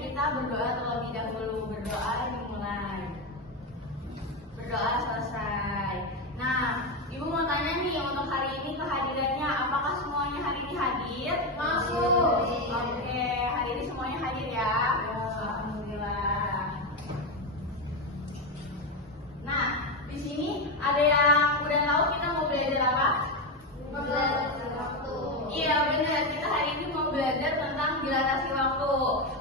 kita berdoa terlebih dahulu. Berdoa dimulai. Berdoa selesai. Nah, Ibu mau tanya nih, untuk hari ini kehadirannya, apakah semuanya hari ini hadir? Masuk. Oke, hari ini semuanya hadir ya. Alhamdulillah. Nah, di sini ada yang udah tahu kita mau belajar apa? Dilatasi waktu. Iya benar, kita hari ini mau belajar tentang dilatasi waktu.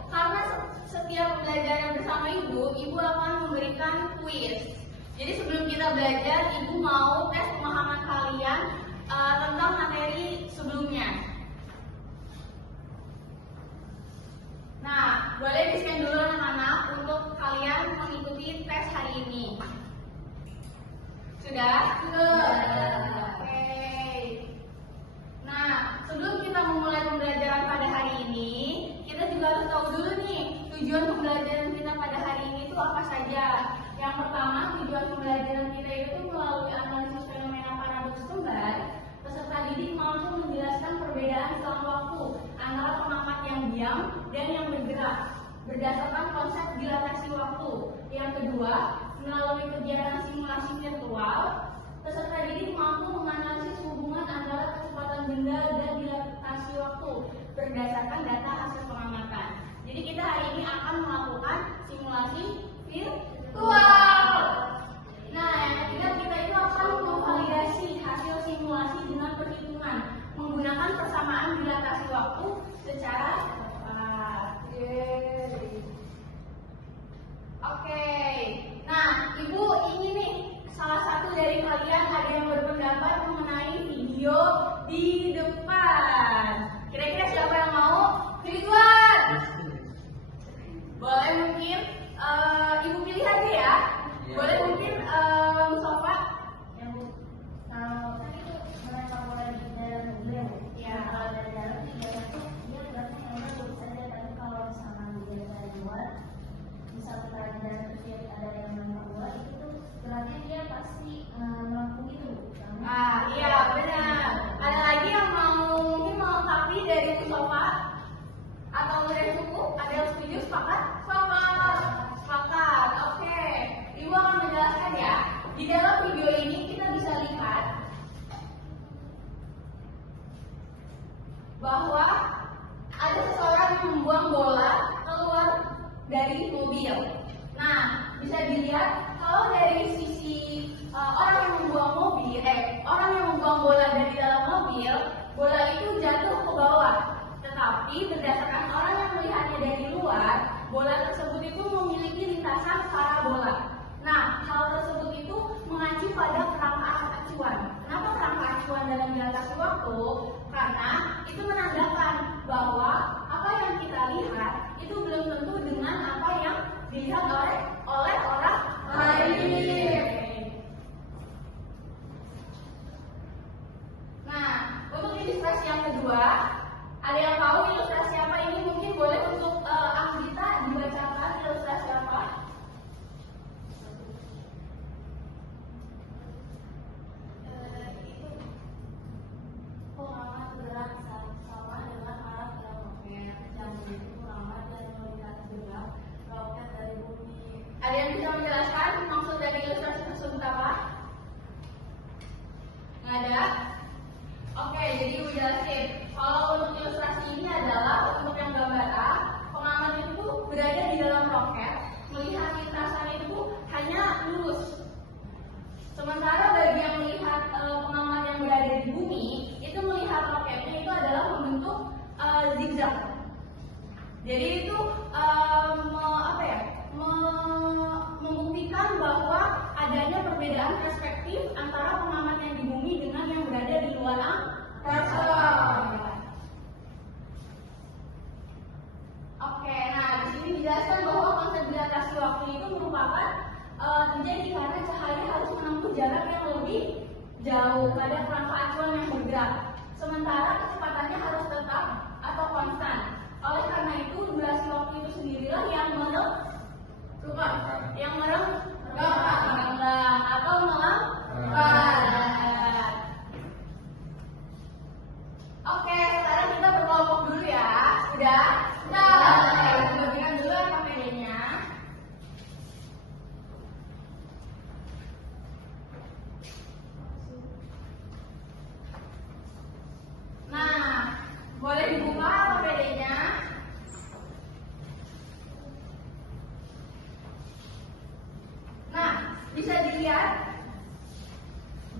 Karena setiap pembelajaran bersama Ibu akan memberikan kuis. Jadi sebelum kita belajar, Ibu mau tes pemahaman kalian tentang materi sebelumnya. Nah, boleh di-scan dulu anak-anak untuk kalian mengikuti tes hari ini. Sudah? Oke. Nah, sebelum kita memulai pembelajaran pada hari ini, kita juga harus tahu dulu nih tujuan pembelajaran kita pada hari ini itu apa saja. Yang pertama, tujuan pembelajaran kita itu melalui analisis fenomena paradoks kembar, peserta didik mampu menjelaskan perbedaan selang waktu antara pengamat yang diam dan yang bergerak berdasarkan konsep dilatasi waktu. Yang kedua, melalui kegiatan simulasi virtual, peserta didik mampu menganalisis hubungan antara kecepatan benda dan dilatasi waktu berdasarkan data hasil pengamatan. Jadi kita hari ini akan melakukan simulasi virtual. Nah, yang ketiga, kita itu akan memvalidasi hasil simulasi dengan perhitungan menggunakan persamaan dilatasi waktu secara tepat. Oke. Nah, Ibu ingin nih salah satu dari kalian ada yang berpendapat mengenai video di depan. Kira-kira siapa yang mau? Ridwan. Boleh mungkin Ibu pilih aja ya. Boleh mungkin Mustafa. Yang kalau kan itu mereka mulai di dalam mobil. Ya. Kalau dari dalam dia geraknya yang udah lurus aja. Tapi kalau misalkan dia dari luar, misal kita lagi dalam terus ada yang menembak bola, itu tuh geraknya dia pasti melengkung gitu. Iya benar. Ada lagi yang mungkin melengkapi dari Mustafa atau dari suku? Ada yang setuju? Sepakat? Sepakat. Oke. Ibu akan menjelaskan ya. Di dalam video ini kita bisa lihat bahwa ada seseorang yang membuang bola keluar dari mobil. Nah, bisa dilihat kalau dari sisi orang yang membuang bola dari dalam mobil, bola itu jatuh ke bawah. Tetapi berdasarkan orang yang melihatnya dari luar, bola tersebut itu memiliki lintasan parabola. Nah, hal tersebut itu mengacu pada kerangka acuan. Kenapa kerangka acuan dalam dilatasi waktu? Karena itu menandakan bahwa apa yang kita lihat itu belum tentu dengan apa yang dilihat oleh orang lain. Nah, untuk ilustrasi yang kedua, ada yang tahu ilustrasi apa ini? Mungkin boleh untuk Anggita dibacakan ilustrasi apa? Itu pengamat gerak sama dengan alat dalam roket yang menjadi pengamat dan melihat gerak roket dari bumi. Ada yang bisa menjelaskan maksud dari ilustrasi tersebut apa? Nggak ada? Oke, jadi Ibu jelasin. Kalau untuk ilustrasi ini adalah untuk yang gambar A, pengamat itu berada di dalam roket, melihat lintasan itu hanya lurus. Sementara bagi yang melihat pengamat yang berada di bumi, itu melihat roketnya itu adalah membentuk zigzag. Jadi itu membuktikan bahwa adanya perbedaan perspektif antara pengamat yang di bumi dengan yang berada di luar angkasa. Oke, nah di sini dijelaskan bahwa konsep dilatasi waktu itu merupakan terjadi karena cahaya harus menempuh jarak yang lebih jauh pada kerangka acuan yang bergerak. Sementara kecepatannya harus tetap atau konstan. Oleh karena itu durasi waktu itu sendirilah yang merenggang atau melambat. Oke, sekarang kita berkelompok dulu ya. Sudah? Kita bagikan dulu bisa dilihat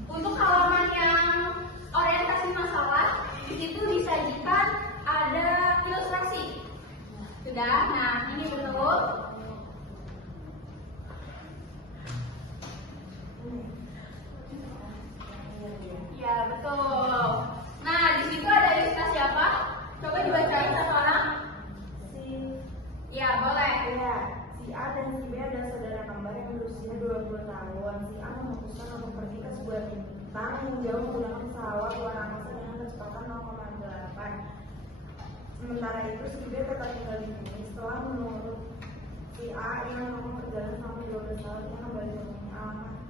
untuk halaman yang orientasi masalah, di situ disajikan ada ilustrasi. Sudah, nah ini betul. Ya betul. Nah di situ ada ilustrasi apa? Coba dibacain satu orang. Ya boleh. Ya, si A dan si B adalah saudara kembar yang berusia 20 tahun. Si A memutuskan untuk pergi ke sebuah bintang yang jauh menggunakan pesawat luar angkasa dengan kecepatan 0,8. Sementara itu si B tetap tinggal di sini. Setelah menurut si A yang mau perjalanan selama 12 tahun yang kembali ke bumi.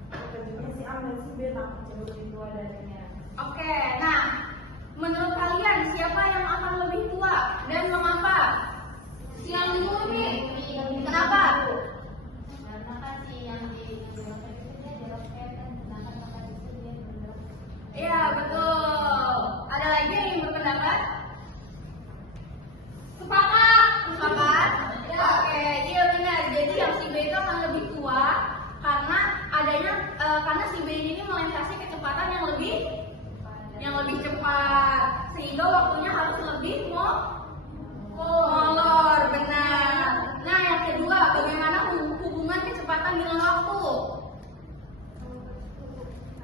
Terkejutnya si A melihat si B tampak jauh lebih tua darinya. Oke, nah menurut kalian siapa yang akan lebih tua dan mengapa? Si yang dulu nih, kenapa? Karena kan si yang di belakang itu dia jarak kan, sedangkan kakak itu dia bergerak. Iya betul. Ada lagi yang ingin berpendapat? Sepakat? Sepakat? Ya, oke, iya benar. Jadi yang si B itu akan lebih tua karena karena si B ini melintasi kecepatan yang lebih cepat, sehingga waktunya harus lebih molor, benar. Nah yang kedua, bagaimana hubungan kecepatan dengan waktu?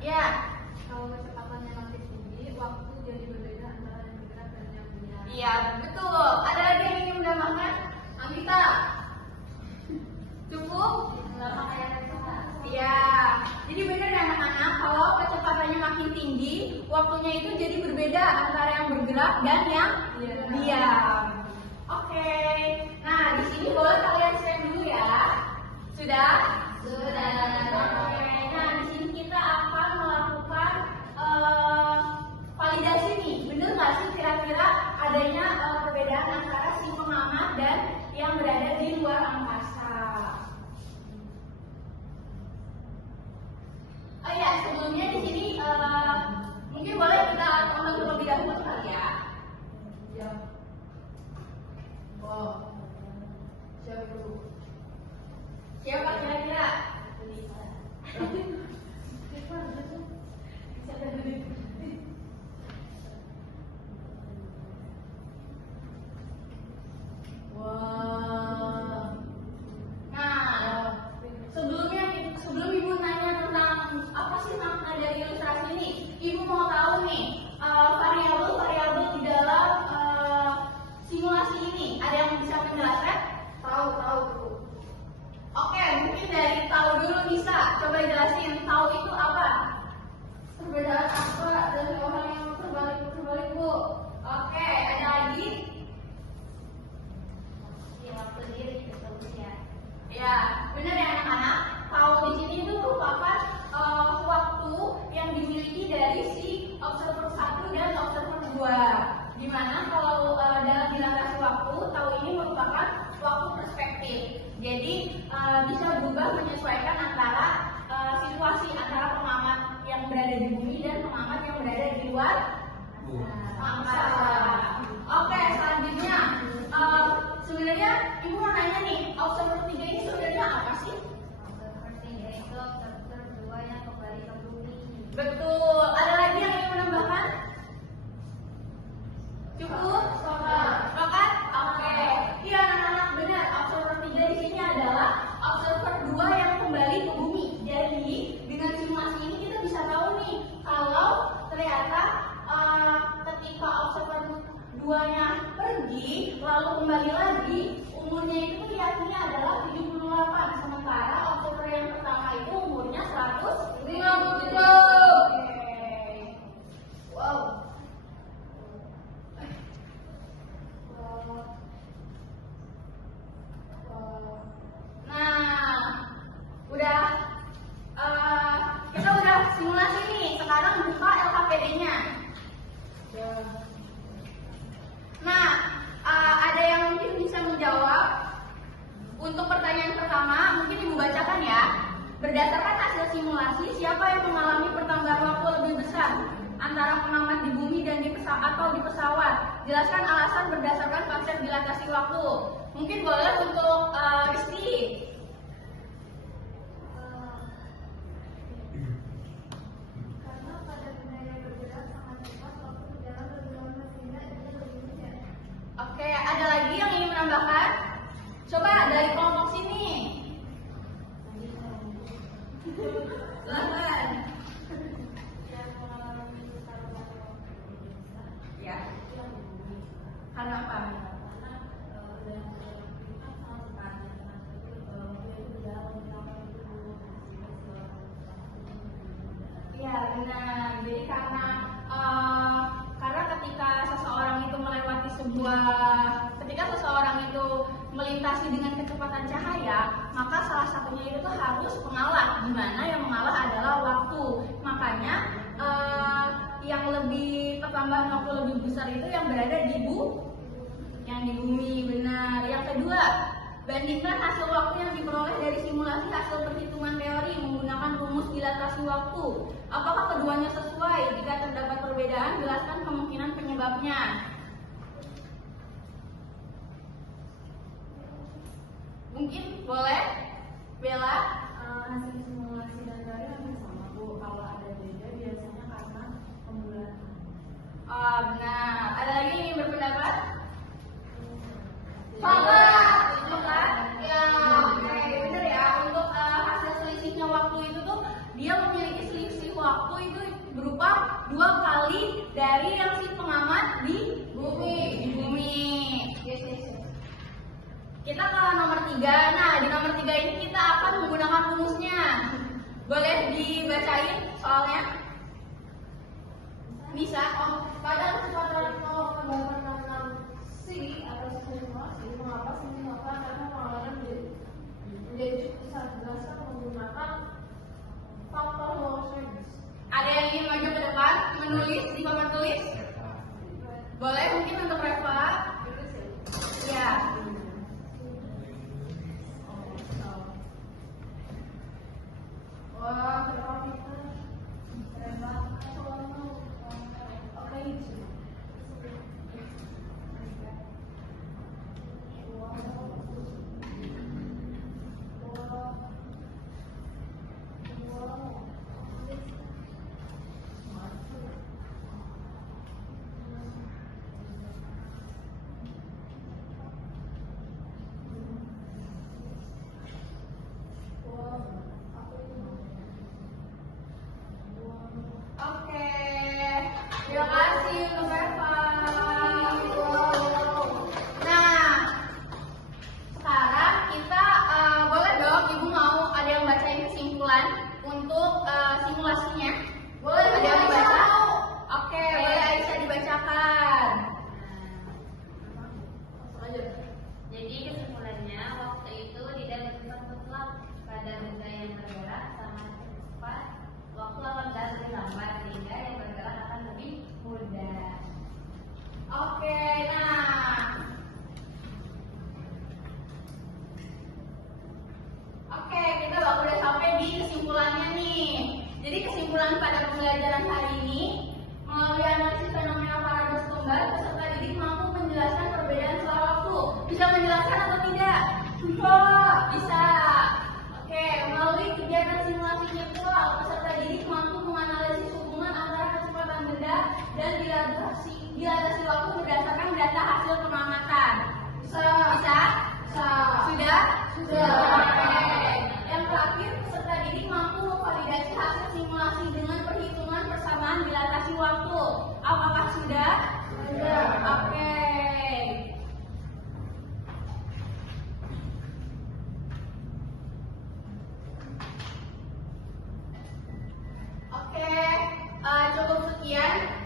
Ya. Kalau kecepatannya makin tinggi, waktu jadi berbeda antara yang bergerak dan yang diam. Iya betul. Ada lagi yang ingin menambahkan? Anggita? Cukup? Lama kayak kereta. Iya. Jadi benar ya anak-anak, kalau kecepatannya makin tinggi, waktunya itu jadi berbeda antara yang bergerak dan yang diam. Oke. Nah, di sini boleh kalian share dulu ya. Sudah? Sudah. Oke. Nah, di sini kita akan melakukan validasi nih. Benar nggak sih kira-kira adanya perbedaan antara si pengamat dan yang berada di luar angkasa? Oh ya, sebelumnya di sini mungkin boleh kita tonton terlebih dahulu kali ya. Ya. Oh. Siapa dulu? Siapa kira-kira? Wah. Nah, sebelum Ibu nanya tentang apa sih makna dari ilustrasi ini, Ibu mau tahu nih variabel-variabel di dalam simulasi ini. Ada yang bisa menjelaskan? Tahu. Oke, mungkin dari tahu dulu bisa. Coba jelasin tahu itu apa? Perbedaan apa dan orang yang terbalik Bu? Oke, ada lagi? Si waktu diri itu ya. Ya, benar ya anak-anak. Tahu di sini itu merupakan waktu yang dimiliki dari si observer 1 dan observer 2. Dimana kalau dalam dilatasi waktu, tahu ini merupakan waktu perspektif. Jadi bisa berubah menyesuaikan antara situasi antara pengamat yang berada di bumi dan pengamat yang berada di luar angkasa. Oke, selanjutnya sebenarnya Ibu mau nanya nih, observer 3 ini sebenarnya apa sih? Observer 3 itu observer 2 yang kembali ke bumi. Betul. Ada lagi yang ingin menambahkan? Cukup? Sepakat? Oke. Iya anak-anak, benar. Observer 3 di sini adalah observer 2 yang kembali ke bumi. Jadi dengan simulasi ini kita bisa tahu nih kalau ternyata ketika observer 2-nya pergi lalu kembali lagi, umurnya itu yakinnya adalah 78. Sementara observer yang pertama itu umurnya 150. Wow. Nah, kita udah simulasi nih. Sekarang buka LKPD-nya. Nah, ada yang mungkin bisa menjawab. Untuk pertanyaan pertama, mungkin Ibu bacakan ya. Berdasarkan hasil simulasi, siapa yang mengalami pertambahan waktu lebih besar antara pengamat di bumi dan di pesawat? Jelaskan alasan berdasarkan konsep dilatasi waktu. Mungkin boleh untuk Rizky. dari kelompok sini. Silakan. Ya. Karena apa? Iya benar. Jadi karena ketika seseorang itu melintasi dengan kecepatan cahaya, maka salah satunya itu harus mengalah. Di mana yang mengalah adalah waktu. Makanya yang lebih pertambahan waktu lebih besar itu yang berada di bumi, benar. Yang kedua, bandingkan hasil waktu yang diperoleh dari simulasi hasil perhitungan teori menggunakan rumus dilatasi waktu. Apakah keduanya sesuai? Jika terdapat perbedaan, jelaskan kemungkinan penyebabnya. Mungkin boleh, Bella? Hasil simulasi dan teori hampir sama, Bu. Kalau ada beda biasanya karena pembulanan. Benar. Ada lagi yang ingin berpendapat? Ya, oke, benar ya. Untuk hasil selisihnya waktu itu tuh dia memiliki selisih waktu itu berupa 2 kali dari yang si pengamat di bumi. Kita ke nomor 3. Nah, di nomor 3 ini kita akan menggunakan rumusnya. Boleh dibacain soalnya? Bisa. Pada kecepatan 0,86 C atau simulasi, mengapa simulasi? Karena pengawalan menjadi cukup bisa dijelaskan menggunakan faktor Lorentz. Ada yang ingin maju ke depan, menulis di papan tulis? Boleh mungkin untuk Reva? Ya. Oke, terima kasih untuk Reva. Nah, sekarang kita boleh dong, Ibu mau ada yang bacain kesimpulan untuk simulasinya? Boleh, ada yang dibaca? Oke, boleh Aisyah dibacakan. Jadi kesimpulannya, waktu itu tidak bersifat mutlak. Pada benda yang bergerak sama cepat, waktu akan lebih lambat sehingga yang bergerak akan lebih mudah. Oke, nah. Oke, kita udah sampai di kesimpulannya nih. Jadi kesimpulan pada pembelajaran hari ini, melalui analisis fenomena paradoks tunggal, peserta didik mampu menjelaskan perbedaan setelah waktu. Bisa menjelaskan atau tidak? Bisa. Oke, melalui kegiatan simulasi virtual, peserta didik mampu menganalisis hubungan antara kecepatan benda dan dilatasi waktu berdasarkan data hasil pengamatan. Bisa? Sudah? Oke. Yang terakhir, peserta didik mampu memvalidasi hasil simulasi dengan perhitungan persamaan dilatasi waktu. Apakah sudah? Sudah. Oke. Cukup sekian